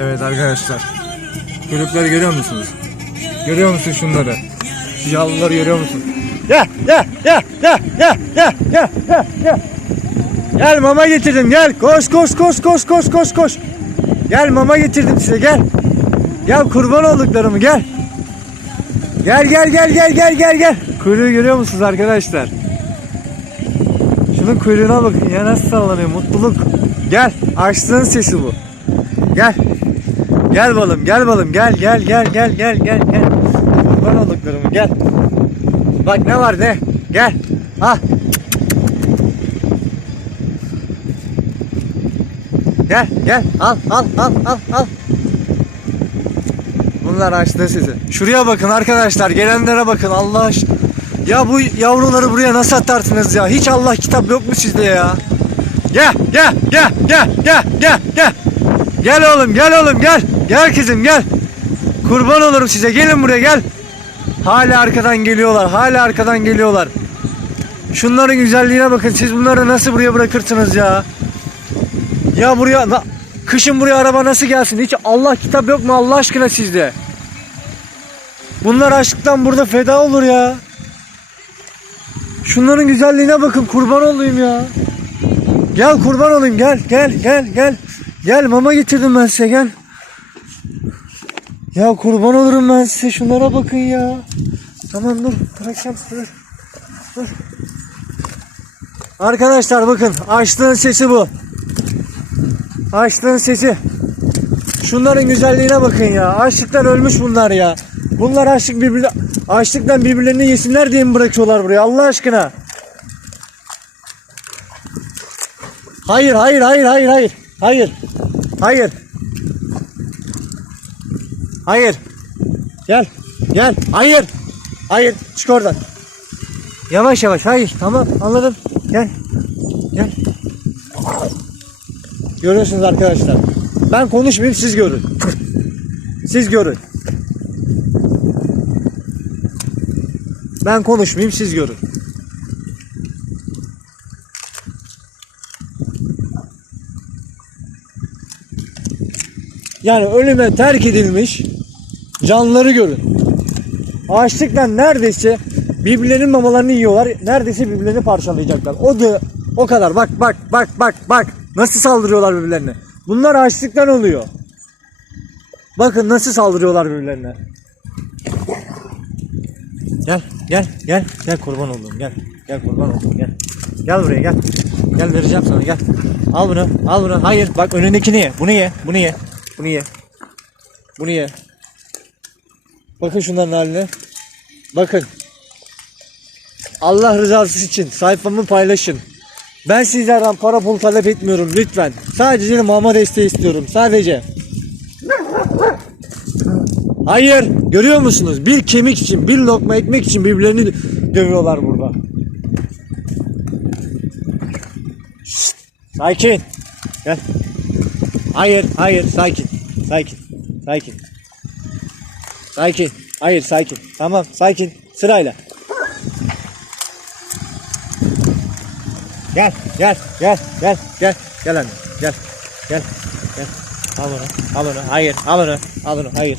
Evet arkadaşlar. Kuyrukları görüyor musunuz? Görüyor musun şunları? Şu yavruları görüyor musun? Gel gel gel gel gel gel gel gel gel. Gel mama getirdim gel. Koş koş koş koş koş koş koş. Gel mama getirdim size gel. Gel kurban olduklarımı gel. Gel gel gel gel gel gel gel. Kuyruğu görüyor musunuz arkadaşlar? Şunun kuyruğuna bakın ya nasıl sallanıyor mutluluk. Gel açlığın sesi bu. Gel. Gel balım gel balım gel gel gel gel gel gel gel. Kurban olduklarımı gel. Bak ne var ne? Gel. Ah. Gel gel al al al al al. Bunlar açtı sizi. Şuraya bakın arkadaşlar gelenlere bakın Allah aşkına. Ya bu yavruları buraya nasıl atarsınız ya? Hiç Allah kitap yok mu sizde ya? Gel gel gel gel gel gel gel. Gel oğlum gel oğlum gel. Gel kızım gel. Kurban olurum size gelin buraya gel. Hala arkadan geliyorlar. Hala arkadan geliyorlar. Şunların güzelliğine bakın. Siz bunları nasıl buraya bırakırsınız ya? Ya buraya na- kışın buraya araba nasıl gelsin? Hiç Allah kitap yok mu Allah aşkına sizde? Bunlar aşktan burada feda olur ya. Şunların güzelliğine bakın kurban olayım ya. Gel kurban olayım gel gel gel gel. Gel mama getirdim ben size gel. Ya kurban olurum ben size şunlara bakın ya. Tamam dur bırakacağım dur. Dur. Arkadaşlar bakın açlığın sesi bu. Açlığın sesi. Şunların güzelliğine bakın ya. Açlıktan ölmüş bunlar ya. Bunlar açlık birbirine açlıktan birbirlerini yesinler diye mi bırakıyorlar buraya Allah aşkına? Hayır hayır hayır hayır hayır. Hayır. Hayır. Hayır. Gel. Gel. Hayır. Hayır. Çık oradan. Yavaş yavaş. Hayır. Tamam. Anladım. Gel. Gel. Görüyorsunuz arkadaşlar. Ben konuşmayayım siz görün. Siz görün. Ben konuşmayayım siz görün. Yani ölüme terk edilmiş canlıları görün. Açlıktan neredeyse birbirlerinin mamalarını yiyorlar. Neredeyse birbirlerini parçalayacaklar. O da o kadar. Bak bak bak bak bak. Nasıl saldırıyorlar birbirlerine. Bunlar açlıktan oluyor. Bakın nasıl saldırıyorlar birbirlerine. Gel gel gel gel kurban oldum gel. Gel kurban oldum gel. Gel buraya gel. Gel vereceğim sana gel. Al bunu al bunu. Hayır bak önündekini ye. Bunu ye. Bunu ye. Bunu ye. Bunu ye. Bakın şunların haline. Bakın. Allah rızası için sayfamı paylaşın. Ben sizlerden para pul talep etmiyorum lütfen. Sadece mama desteği istiyorum. Sadece. Hayır. Görüyor musunuz? Bir kemik için, bir lokma ekmek için birbirlerini dövüyorlar burada. Sakin. Gel. Hayır, hayır, sakin. Sakin. Sakin. Sakin. Hayır, sakin. Tamam, sakin. Sırayla. Gel, gel, gel, gel, gel. Gel anne, gel. Gel, gel. Al onu, al onu. Hayır, al onu. Al onu, hayır.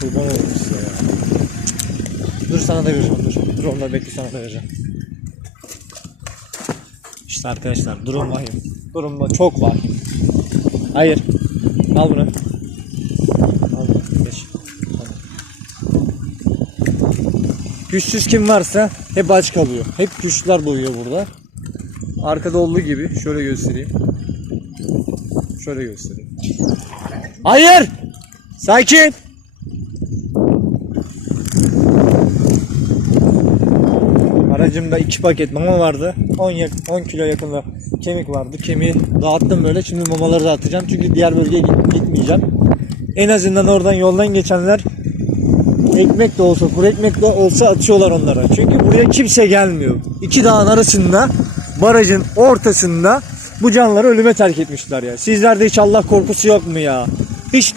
Kurban size ya. Dur sana da vereceğim, dur. Dur onları bekle sana da vereceğim. İşte arkadaşlar durum vahim. Durum çok vahim. Hayır. Al bunu. Al bunu. Geç. Güçsüz kim varsa hep aç kalıyor. Hep güçlüler doyuyor burada. Arkada olduğu gibi şöyle göstereyim. Şöyle göstereyim. Hayır! Sakin! Aracımda iki paket mama vardı. 10 yak 10 kilo yakında kemik vardı. Kemiği dağıttım böyle. Şimdi mamaları dağıtacağım. Çünkü diğer bölgeye git- gitmeyeceğim. En azından oradan yoldan geçenler ekmek de olsa, kuru ekmek de olsa atıyorlar onlara. Çünkü buraya kimse gelmiyor. İki dağın arasında, barajın ortasında bu canlıları ölüme terk etmişler ya. Sizlerde hiç Allah korkusu yok mu ya? Hiç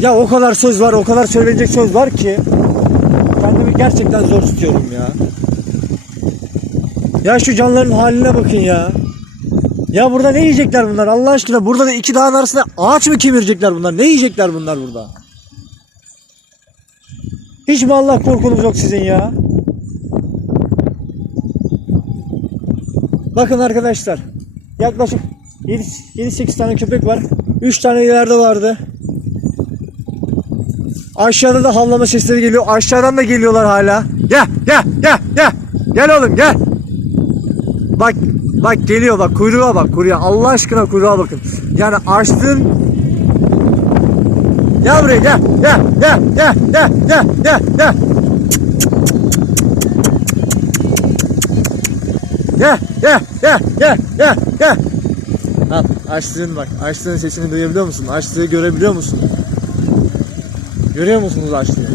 ya o kadar söz var, o kadar söylenecek söz var ki kendimi gerçekten zor tutuyorum ya. Ya şu canlıların haline bakın ya. Ya burada ne yiyecekler bunlar Allah aşkına? Burada da iki dağın arasında ağaç mı kemirecekler bunlar? Ne yiyecekler bunlar burada? Hiç mi Allah korkunuz yok sizin ya? Bakın arkadaşlar. Yaklaşık 7-8 tane köpek var. 3 tane ileride vardı. Aşağıda da havlama sesleri geliyor. Aşağıdan da geliyorlar hala. Gel gel gel gel. Gel oğlum gel. Bak bak geliyor bak kuyruğa bak kuyruğa. Allah aşkına kuyruğa bakın. Yani açtın. Gel buraya gel gel gel gel gel gel gel gel. Gel gel gel gel gel gel. Al açtığın bak açtığın sesini duyabiliyor musun? Açtığı görebiliyor musun? Görüyor musunuz açtığı?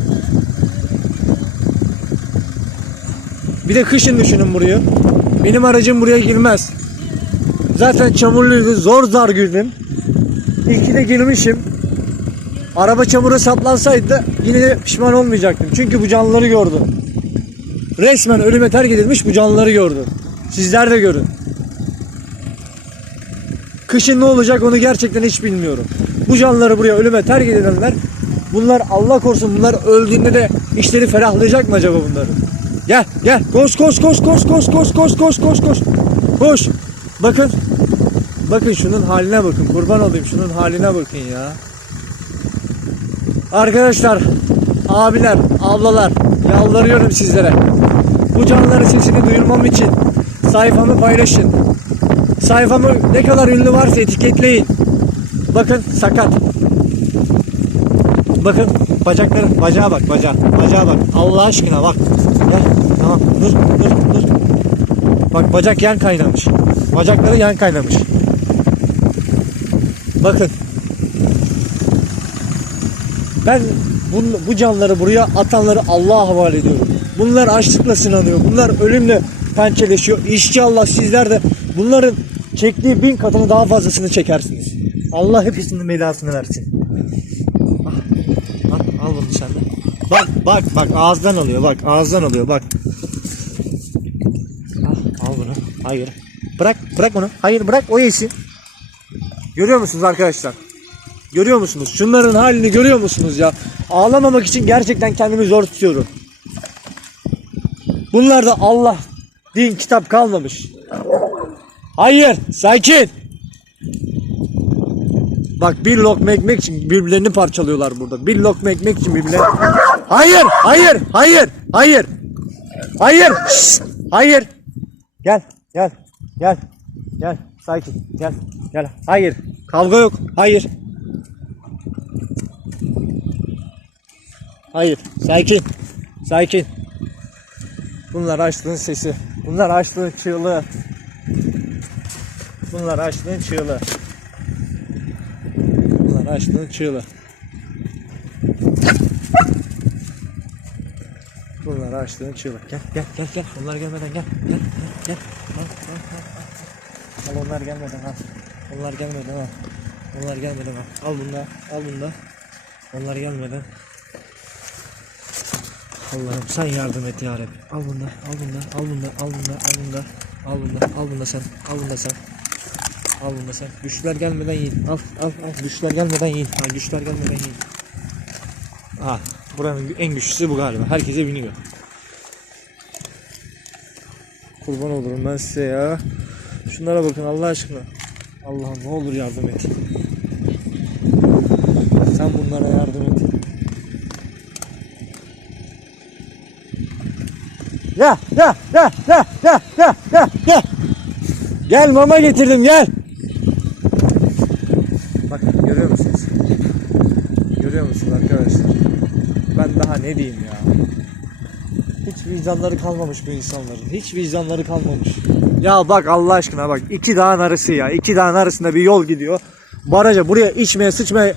Bir de kışın düşünün burayı. Benim aracım buraya girmez. Zaten çamurluydu. Zor zar girdim. İyi de girmişim. Araba çamura saplansaydı yine de pişman olmayacaktım. Çünkü bu canlıları gördüm. Resmen ölüme terk edilmiş bu canlıları gördüm. Sizler de görün. Kışın ne olacak onu gerçekten hiç bilmiyorum. Bu canlıları buraya ölüme terk edilenler bunlar Allah korusun bunlar öldüğünde de işleri ferahlayacak mı acaba bunların? Gel gel. Koş koş koş koş koş koş koş koş koş koş. Koş. Bakın. Bakın şunun haline bakın. Kurban olayım şunun haline bakın ya. Arkadaşlar abiler ablalar yalvarıyorum sizlere. Bu canlıların sesini duyurmam için sayfamı paylaşın. Sayfamı ne kadar ünlü varsa etiketleyin. Bakın sakat. Bakın bacakları bacağa bak bacağa. Bacağa bak. Allah aşkına bak. Tamam. Dur, dur, dur. Bak bacak yan kaynamış. Bacakları yan kaynamış. Bakın. Ben bu, bu canlıları buraya atanları Allah'a havale ediyorum. Bunlar açlıkla sınanıyor. Bunlar ölümle pençeleşiyor. İnşallah sizler de bunların çektiği bin katını daha fazlasını çekersiniz. Allah hepsinin belasını versin. Al, al, al bunu de. Bak bak bak ağızdan alıyor bak ağızdan alıyor bak. Al, al bunu. Hayır. Bırak bırak onu. Hayır bırak o yesin. Görüyor musunuz arkadaşlar? Görüyor musunuz? Şunların halini görüyor musunuz ya? Ağlamamak için gerçekten kendimi zor tutuyorum. Bunlarda Allah din kitap kalmamış. Hayır, sakin. Bak bir lokma ekmek için birbirlerini parçalıyorlar burada. Bir lokma ekmek için birbirlerini... Hayır, hayır, hayır, hayır. Hayır, şşt, hayır. Gel, gel, gel. Sakin, gel, gel. Hayır, kavga yok. Hayır. Hayır, sakin, sakin. Bunlar açlığın sesi. Bunlar açlığın çığlığı. Bunlar açlığın çığlığı. Bunlar açlığın çığlığı. Bunlar açlığın çığlığı. Gel gel gel gel. Onlar gelmeden gel. Gel gel gel. Onlar gelmeden al. Onlar gelmeden al. Onlar gelmeden al. Al bunda. Al bunda. Onlar gelmeden. Allah'ım sen yardım et ya Rabbi. Al bunda, al bunda, al bunda, al bunda, al bunda, al bunda, al bunda sen, al bunda sen. Al bunda sen. Güçler gelmeden yiyin. Al, al, al. Güçler gelmeden yiyin. Ha, güçler gelmeden yiyin. Ha, buranın en güçlüsü bu galiba. Herkese biniyor. Kurban olurum ben size ya. Şunlara bakın Allah aşkına. Allah'ım ne olur yardım et. Sen bunlara yardım et. Ya ya ya ya ya ya ya ya. Gel mama getirdim gel. Bak görüyor musunuz? Görüyor musunuz arkadaşlar? Ben daha ne diyeyim ya? Vicdanları kalmamış bu insanların. Hiç vicdanları kalmamış. Ya bak Allah aşkına bak iki dağın arası ya. iki dağın arasında bir yol gidiyor. Baraja buraya içmeye sıçmaya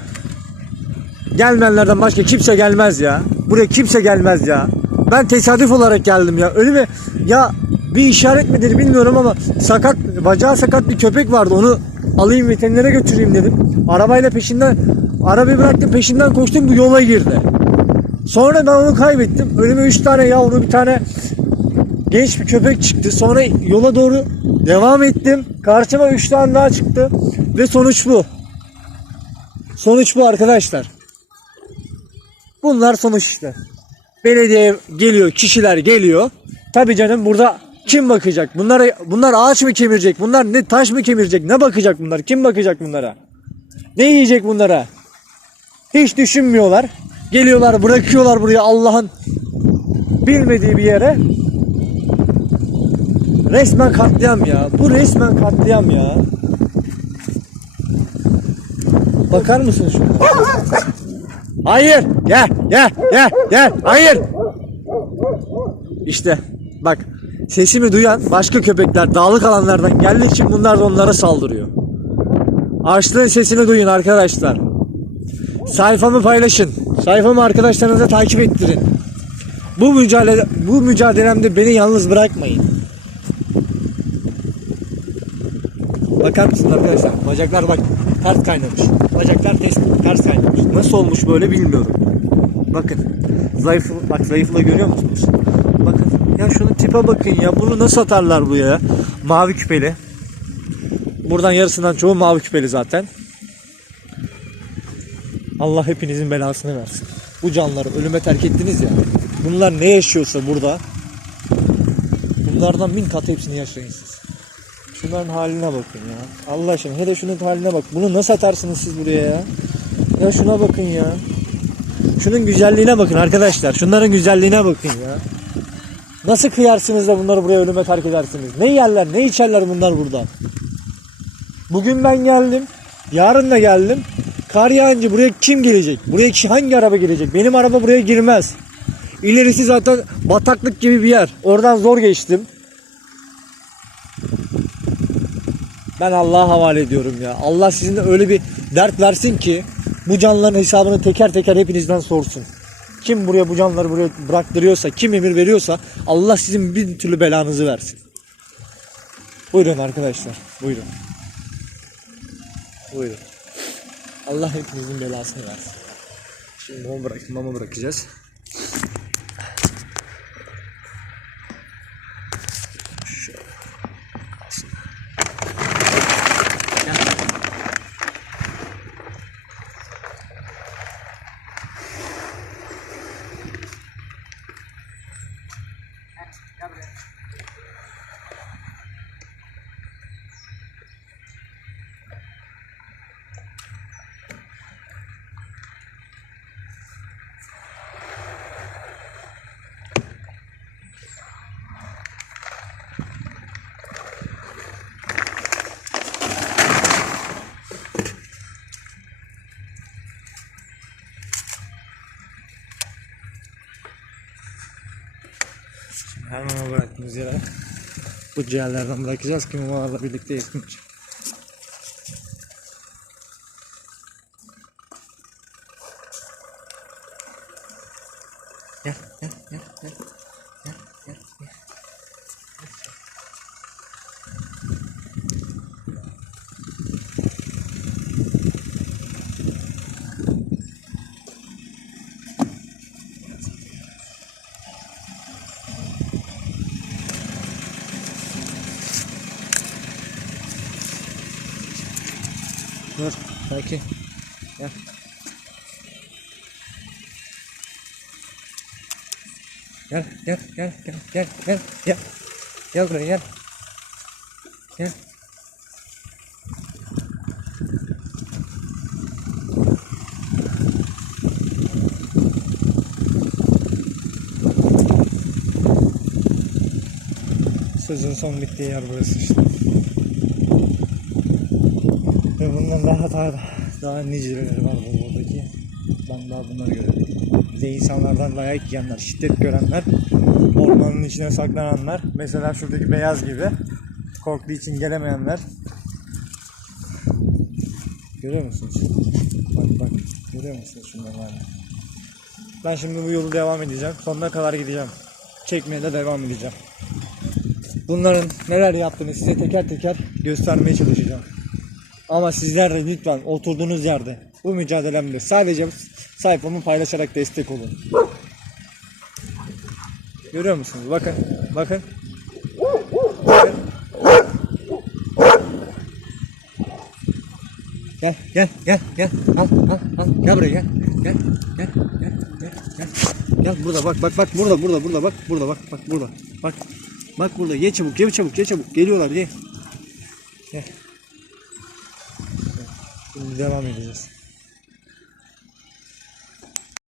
gelmeyenlerden başka kimse gelmez ya. Buraya kimse gelmez ya. Ben tesadüf olarak geldim ya. Önüme ya bir işaret midir bilmiyorum ama sakat bacağı sakat bir köpek vardı. Onu alayım veterinere götüreyim dedim. Arabayla peşinden arabayı bıraktım peşinden koştum bu yola girdi. Sonra ben onu kaybettim. Önüme 3 tane yavru bir tane genç bir köpek çıktı. Sonra yola doğru devam ettim. Karşıma 3 tane daha çıktı. Ve sonuç bu. Sonuç bu arkadaşlar. Bunlar sonuç işte. Belediye geliyor, kişiler geliyor. Tabii canım burada kim bakacak? Bunlara bunlar ağaç mı kemirecek? Bunlar ne taş mı kemirecek? Ne bakacak bunlar? Kim bakacak bunlara? Ne yiyecek bunlara? Hiç düşünmüyorlar. Geliyorlar, bırakıyorlar buraya Allah'ın bilmediği bir yere. Resmen katliam ya. Bu resmen katliam ya. Bakar mısın şuna? Hayır. Gel, gel, gel, gel. Hayır. İşte bak sesimi duyan başka köpekler dağlık alanlardan geldiği için bunlar da onlara saldırıyor. Açlığın sesini duyun arkadaşlar. Sayfamı paylaşın. Sayfamı arkadaşlarınıza takip ettirin. Bu mücadele bu mücadelemde beni yalnız bırakmayın. Bakar mısın arkadaşlar? Bacaklar bak ters kaynamış. Bacaklar ters, ters kaynamış. Nasıl olmuş böyle bilmiyorum. Bakın. Zayıf bak zayıfla görüyor musunuz? Bakın. Ya şunun tipe bakın ya. Bunu nasıl atarlar bu ya? Mavi küpeli. Buradan yarısından çoğu mavi küpeli zaten. Allah hepinizin belasını versin. Bu canları ölüme terk ettiniz ya. Bunlar ne yaşıyorsa burada. Bunlardan bin kat hepsini yaşayın siz. Şunların haline bakın ya. Allah aşkına hele şunun haline bak. Bunu nasıl atarsınız siz buraya ya? Ya şuna bakın ya. Şunun güzelliğine bakın arkadaşlar. Şunların güzelliğine bakın ya. Nasıl kıyarsınız da bunları buraya ölüme terk edersiniz? Ne yerler, ne içerler bunlar burada? Bugün ben geldim. Yarın da geldim. Kar yağınca buraya kim gelecek? Buraya hangi araba gelecek? Benim araba buraya girmez. İlerisi zaten bataklık gibi bir yer. Oradan zor geçtim. Ben Allah'a havale ediyorum ya. Allah sizin de öyle bir dert versin ki bu canlıların hesabını teker teker hepinizden sorsun. Kim buraya bu canlıları buraya bıraktırıyorsa, kim emir veriyorsa Allah sizin bir türlü belanızı versin. Buyurun arkadaşlar. Buyurun. Buyurun. Allah hepinizin belasını versin. Şimdi mama, bırak, mama bırakacağız. Şöyle. Gel. Her mama bıraktığımız yere bu ciğerlerden bırakacağız ki mamalarla birlikte yesinler. Sakin. Gel. Gel, gel, gel, gel, gel, gel, gel. Gel buraya gel. Gel. Sözün son bittiği yer burası işte. Ve bundan daha daha daha niceleri var bu buradaki. Ben daha bunları göremedim. Bir de insanlardan dayak yiyenler, şiddet görenler, ormanın içine saklananlar. Mesela şuradaki beyaz gibi korktuğu için gelemeyenler. Görüyor musunuz? Bak bak. Görüyor musunuz şunları? Ben şimdi bu yolu devam edeceğim. Sonuna kadar gideceğim. Çekmeye de devam edeceğim. Bunların neler yaptığını size teker teker göstermeye çalışacağım. Ama sizler de lütfen oturduğunuz yerde bu mücadelemde sadece sayfamı paylaşarak destek olun. Görüyor musunuz? Bakın. Bakın. Gel gel gel gel. Al al al. Gel buraya gel. Gel gel gel gel gel. Gel burada bak bak bak. Burada burada burada bak burada bak bak burada. Bak bak burada. Ye çabuk ye çabuk ye çabuk. Geliyorlar ye. Gel devam edeceğiz